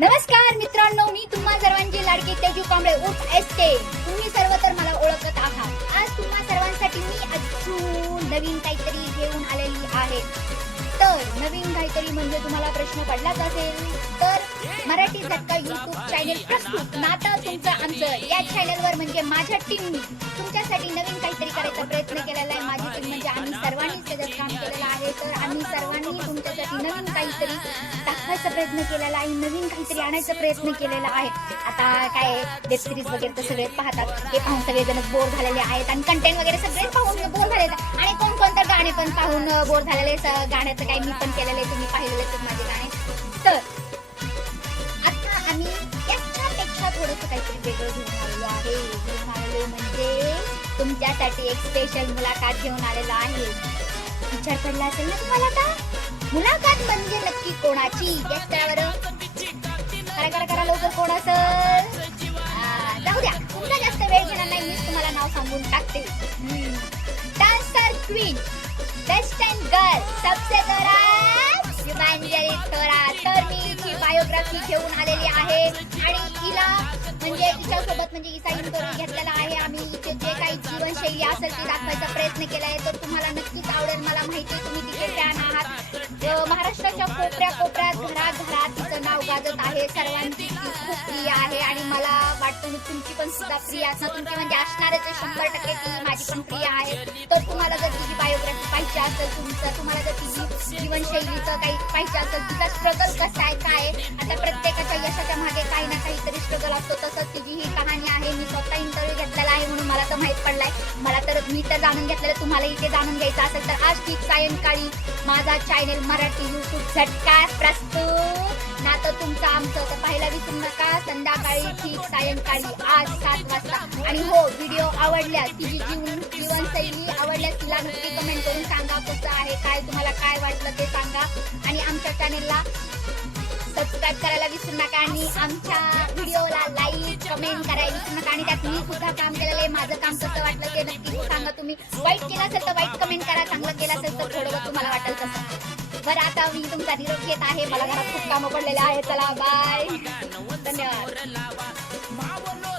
नमस्कार मित्रांनो, मी तुम्हा सर्वांची लाडकी तेजू कांबळे उर्फ एसके. तुम्ही सर्व तर मला ओळखत आहात. आज तुम्हा सर्वांसाठी मी अजून नवीन काहीतरी घेऊन आलेली आहे. तर नवीन काहीतरी म्हणजे तुम्हाला प्रश्न पडलाच असेल तर मराठी झटका युट्यूब चॅनेल प्रस्तुत नातं तुमचं आमचं या चॅनेलवर म्हणजे माझ्या टीमनी तुमच्यासाठी नवीन काहीतरी करायचा प्रयत्न केलेला आहे. माझी टीम म्हणजे आम्ही सर्वांनीच त्याच्यात काम केलेलं आहे. तर आम्ही सर्वांनी तुमच्यासाठी नवीन काहीतरी दाखवायचा प्रयत्न केलेला आहे, नवीन काहीतरी आणायचा प्रयत्न केलेला आहे. आता काय वेब सिरीज वगैरे तर सगळे पाहतात, ते पाहून सगळेजण बोर झालेले आहेत आणि कंटेंट वगैरे सगळे पाहून बोर झालेले आणि कोणकोणतं गाणे पण पाहून बोर झालेले. गाण्याचं काही मी पण केलेलं आहे, तुम्ही पाहिलेले आहेत माझे गाणे. तर आता आम्ही याच्यापेक्षा थोडंसं काहीतरी वेगळं घेऊन आलेलो आहे. म्हणजे तुमच्यासाठी एक स्पेशल मुलाखत घेऊन आलेलो आहे. विचार पडला असेल ना तुम्हाला का मुलाखत म्हणजे नक्की कोणाची? गॅस करा बरं, करा लवकर, कोण असेल? जाऊ द्या, तुमचा जास्त वेळ घेणार नाही, मी तुम्हाला नाव सांगून टाकते. Dancer queen, best and girl, सबसे खराब शुभांजली थोरात. तर मी हिची बायोग्राफी घेऊन आलेली आहे आणि हिला म्हणजे हिच्यासोबत म्हणजे हिचा इंटरव्ह्यू घेतलेला आहे. आम्ही हिचे जे काही जीवनशैली असेल ती दाखवायचा प्रयत्न केला आहे. तर तुम्हाला नक्कीच आवडेल. मला माहिती आहे तुम्ही तिचे फॅन आहात. महाराष्ट्राच्या कोपऱ्यात घरात तिचं नाव गाजत आहे. सर्वांची ती खूप प्रिय आहे आणि मला वाटतं तुमची पण सुद्धा प्रिय असणार. तुमची म्हणजे असणारच 100% ती माझी पण प्रिय आहे. तर तुम्हाला जर तिची बायोग्राफी पाहिजे असेल, तुम्हाला जर तिची जीवनशैलीचं काही पाहिजे असेल, तिचा स्ट्रगल कसा आहे काय आहे, आता प्रत्येकाच्या यशाच्या मागे काही ना काहीतरी स्ट्रगल असतो, तसंच तिची ही कहाणी आहे. मी स्वतः इंटरव्ह्यू घेतलेला आहे म्हणून मला तर माहित पडलाय. मी तर जाणून घेतलेलं, तुम्हाला इथे जाणून घ्यायचं असेल तर आज ठीक सायंकाळी माझा चॅनेल मराठी युट्यूब झटका प्रस्तुत नातं तुमचं आमचं. तर पाहायला विसरू नका संध्याकाळी ठीक सायंकाळी आज 7 वाजता. आणि हो, व्हिडिओ आवडल्यास, तिची जीवनशैली आवडल्यास तिला नक्की कमेंट करून सांगा कसं आहे, काय तुम्हाला काय वाटलं ते सांगा. आणि आमच्या चॅनेलला सबस्क्राईब करायला विसरू नका आणि आमच्या व्हिडिओला लाईक कमेंट करायला विसरू नका. आणि त्यात मी सुद्धा काम केलेलं आहे. माझं काम कसं वाटलं ते नक्की सांगा. तुम्ही वाईट केलं असेल तर वाईट कमेंट करा, चांगलं केलं असेल तर थोडं तुम्हाला वाटेल तसं. बरं, आता मी तुमचा निरोप घेत आहे. मला घरात खूप कामं पडलेले आहे. चला, बाय, धन्यवाद.